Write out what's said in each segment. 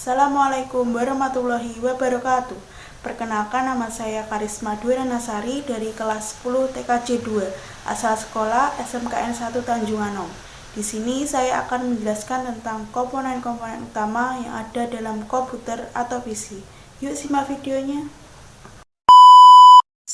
Assalamualaikum warahmatullahi wabarakatuh. Perkenalkan, nama saya Karisma Dwiranasari dari kelas 10 TKJ 2, asal sekolah SMKN 1 Tanjung Anom. Di sini saya akan menjelaskan tentang komponen-komponen utama yang ada dalam komputer atau PC. Yuk simak videonya.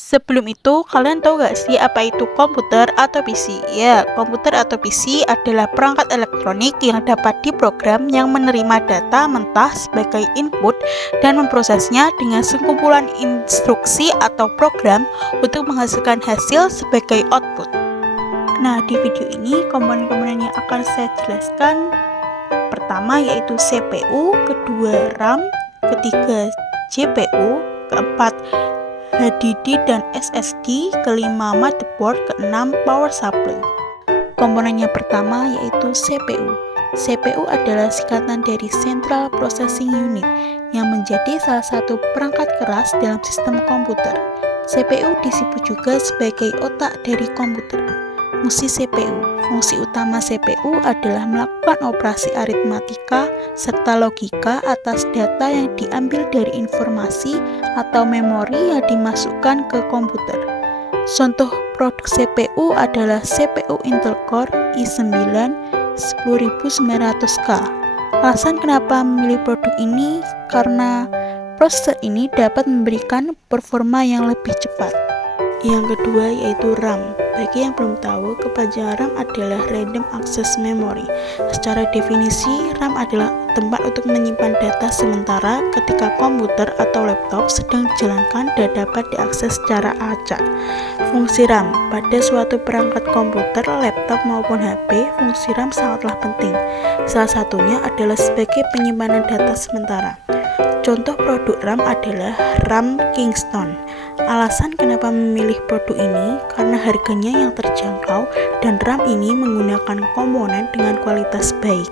Sebelum itu, kalian tahu gak sih apa itu komputer atau PC? Ya, komputer atau PC adalah perangkat elektronik yang dapat diprogram yang menerima data mentah sebagai input dan memprosesnya dengan sekumpulan instruksi atau program untuk menghasilkan hasil sebagai output. Nah, di video ini komponen-komponen yang akan saya jelaskan pertama yaitu CPU, kedua RAM, ketiga GPU, keempat HDD dan SSD, kelima motherboard, keenam power supply. Komponen yang pertama yaitu CPU. CPU adalah singkatan dari Central Processing Unit yang menjadi salah satu perangkat keras dalam sistem komputer. CPU disebut juga sebagai otak dari komputer. Fungsi CPU. Fungsi utama CPU adalah melakukan operasi aritmatika serta logika atas data yang diambil dari informasi atau memori yang dimasukkan ke komputer. Contoh produk CPU adalah CPU Intel Core i9 10900K. Alasan kenapa memilih produk ini karena prosesor ini dapat memberikan performa yang lebih cepat. Yang kedua yaitu RAM. Bagi yang belum tahu, kepanjangan RAM adalah Random Access Memory. Secara definisi, RAM adalah tempat untuk menyimpan data sementara ketika komputer atau laptop sedang dijalankan dan dapat diakses secara acak. Fungsi RAM. Pada suatu perangkat komputer, laptop maupun HP, fungsi RAM sangatlah penting. Salah satunya adalah sebagai penyimpanan data sementara. Contoh produk RAM adalah RAM Kingston. Alasan kenapa memilih produk ini karena harganya yang terjangkau dan RAM ini menggunakan komponen dengan kualitas baik.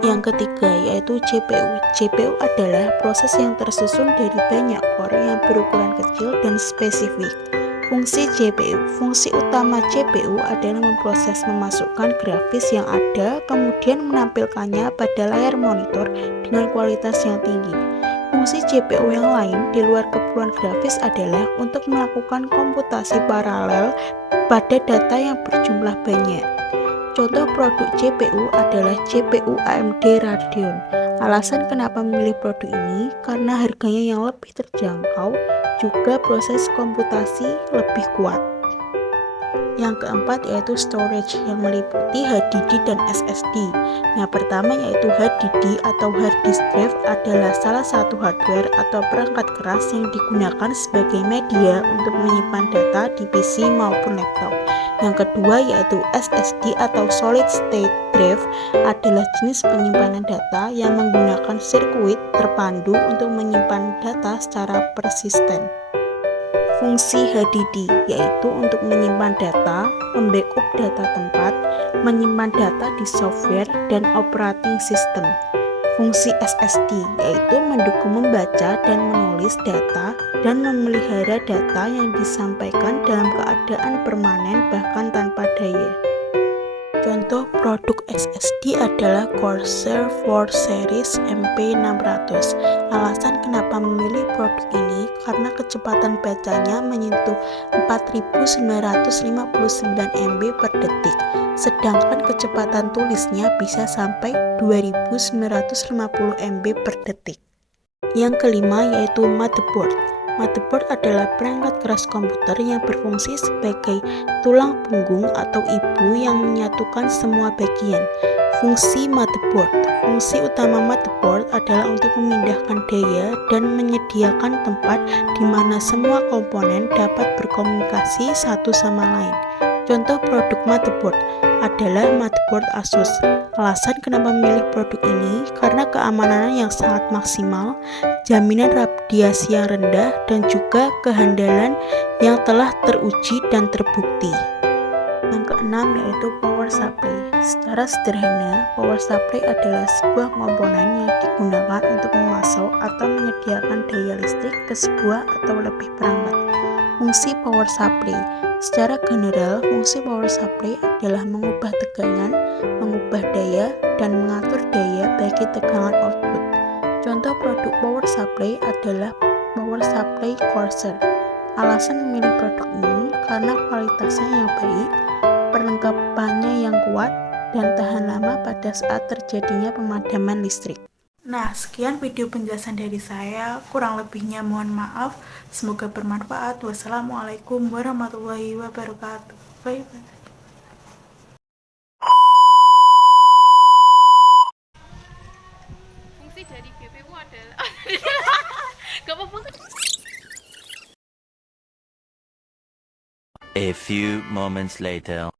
Yang ketiga yaitu GPU. GPU adalah proses yang tersusun dari banyak core yang berukuran kecil dan spesifik. Fungsi GPU. Fungsi utama GPU adalah memproses memasukkan grafis yang ada kemudian menampilkannya pada layar monitor dengan kualitas yang tinggi. Fungsi GPU yang lain di luar keperluan grafis adalah untuk melakukan komputasi paralel pada data yang berjumlah banyak. Contoh produk GPU adalah GPU AMD Radeon. Alasan kenapa memilih produk ini karena harganya yang lebih terjangkau, juga proses komputasi lebih kuat. Yang keempat yaitu storage yang meliputi HDD dan SSD. Yang pertama yaitu HDD atau hard disk drive adalah salah satu hardware atau perangkat keras yang digunakan sebagai media untuk menyimpan data di PC maupun laptop. Yang kedua yaitu SSD atau solid state drive adalah jenis penyimpanan data yang menggunakan sirkuit terpandu untuk menyimpan data secara persisten. Fungsi HDD yaitu untuk menyimpan data, membackup data tempat, menyimpan data di software dan operating system. Fungsi SSD yaitu mendukung membaca dan menulis data dan memelihara data yang disampaikan dalam keadaan permanen bahkan tanpa daya. Contoh produk SSD adalah Corsair 4 Series MP600. Alasan kenapa memilih produk ini karena kecepatan bacanya menyentuh 4959 MB per detik, sedangkan kecepatan tulisnya bisa sampai 2950 MB per detik. Yang kelima yaitu motherboard. Motherboard adalah perangkat keras komputer yang berfungsi sebagai tulang punggung atau ibu yang menyatukan semua bagian. Fungsi motherboard. Fungsi utama motherboard adalah untuk memindahkan daya dan menyediakan tempat di mana semua komponen dapat berkomunikasi satu sama lain. Contoh produk motherboard adalah motherboard Asus. Alasan kenapa memilih produk ini karena keamanannya yang sangat maksimal, jaminan radiasi yang rendah, dan juga kehandalan yang telah teruji dan terbukti. Yang keenam yaitu power supply. Secara sederhana, power supply adalah sebuah komponen yang digunakan untuk memasok atau menyediakan daya listrik ke sebuah atau lebih perangkat. Fungsi power supply. Secara general, fungsi power supply adalah mengubah tegangan, mengubah daya, dan mengatur daya bagi tegangan output. Contoh produk power supply adalah power supply Corsair. Alasan memilih produk ini karena kualitasnya yang baik, perlengkapannya yang kuat, dan tahan lama pada saat terjadinya pemadaman listrik. Nah, sekian video penjelasan dari saya. Kurang lebihnya mohon maaf. Semoga bermanfaat. Wassalamualaikum warahmatullahi wabarakatuh. Bye-bye. Fungsi dari BPU adalah gak apa-apa. A few moments later.